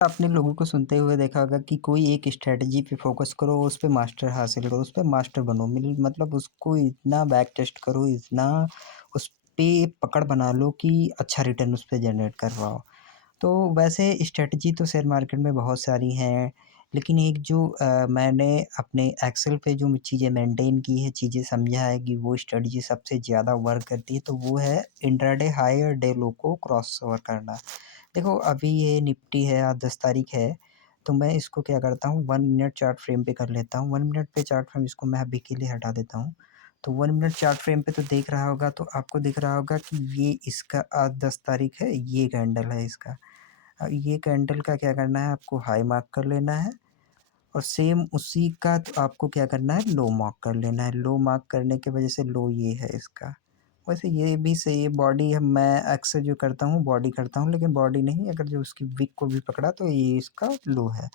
आपने लोगों को सुनते हुए देखा होगा कि कोई एक स्ट्रैटेजी पे फोकस करो, उस पे मास्टर हासिल करो, उस पे मास्टर बनो। मतलब उसको इतना बैक टेस्ट करो, इतना उस पे पकड़ बना लो कि अच्छा रिटर्न उस पे जनरेट कर रहा हो। तो वैसे स्ट्रैटेजी तो शेयर मार्केट में बहुत सारी हैं, लेकिन एक जो मैंने अपने एक्सेल पे जो चीज़ें मेंटेन की है, चीज़ें समझा है कि वो स्ट्रैटेजी सबसे ज़्यादा वर्क करती है, तो वो है इंट्राडे हाई और डे लो को क्रॉस ओवर करना। देखो अभी ये निफ्टी है, आज 10 तारीख है, तो मैं इसको क्या करता हूँ 1 मिनट चार्ट फ्रेम पे कर लेता हूँ। 1 मिनट पे चार्ट फ्रेम इसको मैं अभी के लिए हटा देता हूँ। तो 1 मिनट चार्ट फ्रेम पे तो देख रहा होगा, तो आपको दिख रहा होगा कि ये इसका आज 10 तारीख है, ये कैंडल है इसका। ये कैंडल का क्या करना है, आपको हाई मार्क कर लेना है और सेम उसी का तो आपको क्या करना है, लो मार्क कर लेना है। लो मार्क करने की वजह से लो ये है इसका। वैसे ये भी सही है, बॉडी हम मैं अक्सर जो करता हूँ बॉडी करता हूँ, लेकिन बॉडी नहीं, अगर जो उसकी विक को भी पकड़ा तो ये इसका लो है।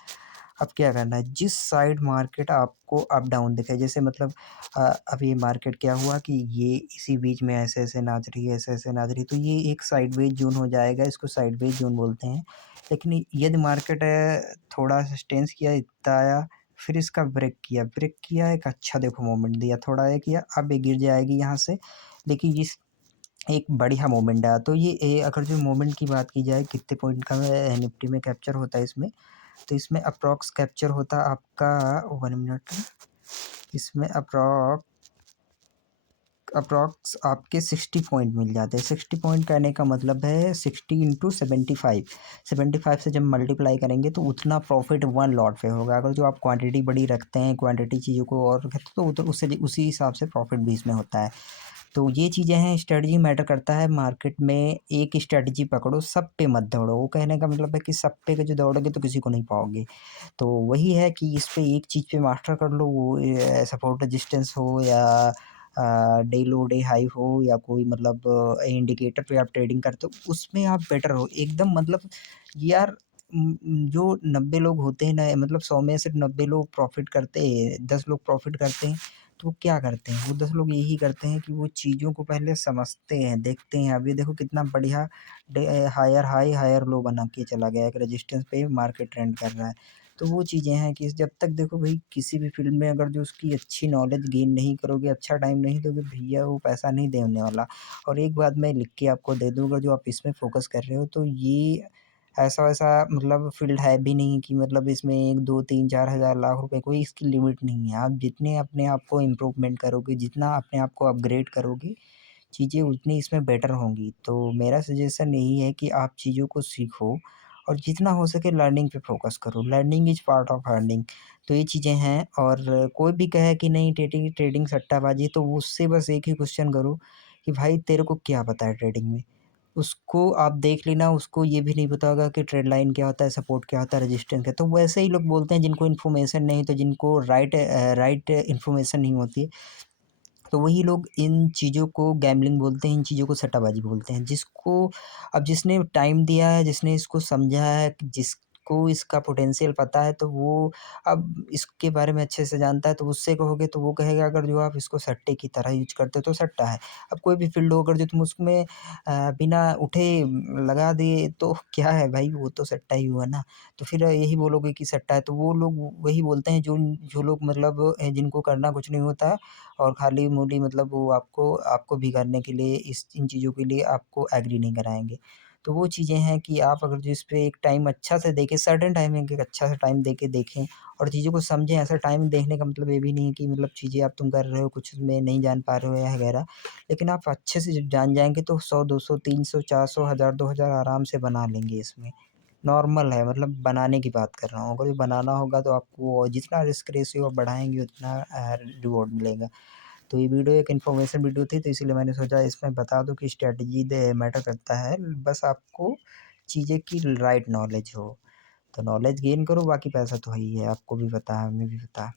अब क्या करना है, जिस साइड मार्केट आपको अप डाउन दिखे, जैसे मतलब अ, अब ये मार्केट क्या हुआ कि ये इसी बीच में ऐसे-ऐसे नाच रही है, ऐसे-ऐसे नाच रही है, तो ये एक साइडवेज ज़ोन हो जाएगा, इसको साइडवेज ज़ोन बोलते हैं। लेकिन यदि मार्केट थोड़ा सस्टेंस किया, इतना आया, फिर इसका ब्रेक किया, एक अच्छा देखो मोमेंट दिया, थोड़ा ये किया, अब ये गिर जाएगी यहाँ से। लेकिन इस एक बढ़िया मोमेंट आया, तो ये अगर जो मोमेंट की बात की जाए कितने पॉइंट का निफ्टी में कैप्चर होता है इसमें, तो इसमें अप्रॉक्स कैप्चर होता है आपका 1 मिनट, इसमें अप्रॉक्स आपके 60 पॉइंट मिल जाते हैं। 60 पॉइंट कहने का मतलब है 60 इंटू 75। 75 से जब मल्टीप्लाई करेंगे तो उतना प्रॉफिट वन लॉट पे होगा। अगर जो आप क्वांटिटी बड़ी रखते हैं, क्वांटिटी चीज़ों को और रखते हैं, तो उससे उसी हिसाब से प्रॉफिट भी इसमें होता है। तो ये चीज़ें हैं, स्ट्रेटजी मैटर करता है मार्केट में। एक स्ट्रेटजी पकड़ो, सब पे मत दौड़ो। वो कहने का मतलब है कि सब पे जो दौड़ोगे तो किसी को नहीं पाओगे। तो वही है कि इस पे एक चीज़ पे मास्टर कर लो, वो सपोर्ट रेजिस्टेंस हो या डे लो डे हाई हो या कोई मतलब इंडिकेटर पे आप ट्रेडिंग करते हो, उसमें आप बेटर हो एकदम। मतलब यार जो 90 लोग होते हैं ना, मतलब 100 में सिर्फ 90 लोग प्रॉफिट करते हैं, 10 लोग प्रॉफिट करते हैं, तो वो क्या करते हैं, वो 10 लोग यही करते हैं कि वो चीज़ों को पहले समझते हैं, देखते हैं। अब ये देखो कितना बढ़िया हायर हाई हायर लो बना के चला गया, एक रेजिस्टेंस पे मार्केट ट्रेंड कर रहा है। तो वो चीज़ें हैं कि जब तक देखो भाई किसी भी फील्ड में अगर जो उसकी अच्छी नॉलेज गेन नहीं करोगे, अच्छा टाइम नहीं दोगे, भैया वो पैसा नहीं देने वाला। और एक बात मैं लिख के आपको दे दूँगा, जो आप इसमें फ़ोकस कर रहे हो, तो ये ऐसा-वैसा मतलब फ़ील्ड है भी नहीं कि मतलब इसमें 1, 2, 3, 4 हज़ार लाख रुपए, कोई इसकी लिमिट नहीं है। आप जितने अपने आप को इम्प्रूवमेंट करोगे, जितना अपने आप को अपग्रेड करोगे, चीज़ें उतनी इसमें बेटर होंगी। तो मेरा सजेशन यही है कि आप चीज़ों को सीखो और जितना हो सके लर्निंग पे फ़ोकस करो। Learning is part of earning. तो ये चीज़ें हैं। और कोई भी कहे कि नहीं ट्रेडिंग ट्रेडिंग सट्टाबाज़ी, तो उससे बस एक ही क्वेश्चन करो कि भाई तेरे को क्या पता है ट्रेडिंग में? उसको आप देख लेना, उसको ये भी नहीं पता होगा कि ट्रेड लाइन क्या होता है, सपोर्ट क्या होता है, रेजिस्टेंस क्या, तो वैसे ही लोग बोलते हैं जिनको इन्फॉर्मेशन नहीं, तो जिनको राइट इन्फॉर्मेशन नहीं होती है, तो वही लोग इन चीज़ों को गैम्बलिंग बोलते हैं, इन चीज़ों को सट्टाबाज़ी बोलते हैं। अब जिसने टाइम दिया है, जिसने इसको समझा है, कि जिसको इसका पोटेंशियल पता है, तो वो अब इसके बारे में अच्छे से जानता है, तो उससे कहोगे तो वो कहेगा अगर जो आप इसको सट्टे की तरह यूज़ करते हो तो सट्टा है। अब कोई भी फ़ील्ड हो, अगर जो तुम उसमें बिना उठे लगा दिए तो क्या है भाई, वो तो सट्टा ही हुआ ना। तो फिर यही बोलोगे कि सट्टा है, तो वो लोग वही बोलते हैं जो जो लोग मतलब जिनको करना कुछ नहीं होता है और खाली-मूली मतलब वो आपको आपको बिगाड़ने के लिए इन चीज़ों के लिए आपको एग्री नहीं कराएँगे। तो वो चीज़ें हैं कि आप अगर जो इस पे एक टाइम अच्छा से देके सर्टेन टाइमिंग एक अच्छा सा टाइम देके देखें और चीज़ों को समझें। ऐसा टाइम देखने का मतलब ये भी नहीं है कि मतलब चीज़ें आप तुम कर रहे हो, कुछ उसमें नहीं जान पा रहे हो या वगैरह। लेकिन आप अच्छे से जब जान जाएँगे तो 100, 200, 300, 400, 1000, 2000 आराम से बना लेंगे इसमें। नॉर्मल है, मतलब बनाने की बात कर रहा हूँ। अगर ये बनाना होगा तो आपको जितना रिस्क रेशियो आप बढ़ाएँगे उतना रिवॉर्ड मिलेगा। तो ये वीडियो एक इन्फॉर्मेशन वीडियो थी, तो इसीलिए मैंने सोचा इसमें बता दूँ कि स्ट्रैटेजी दे मैटर करता है। बस आपको चीज़ें की राइट नॉलेज हो। तो नॉलेज गेन करो, बाकी पैसा तो है ही है, आपको भी पता है, हमें भी पता है।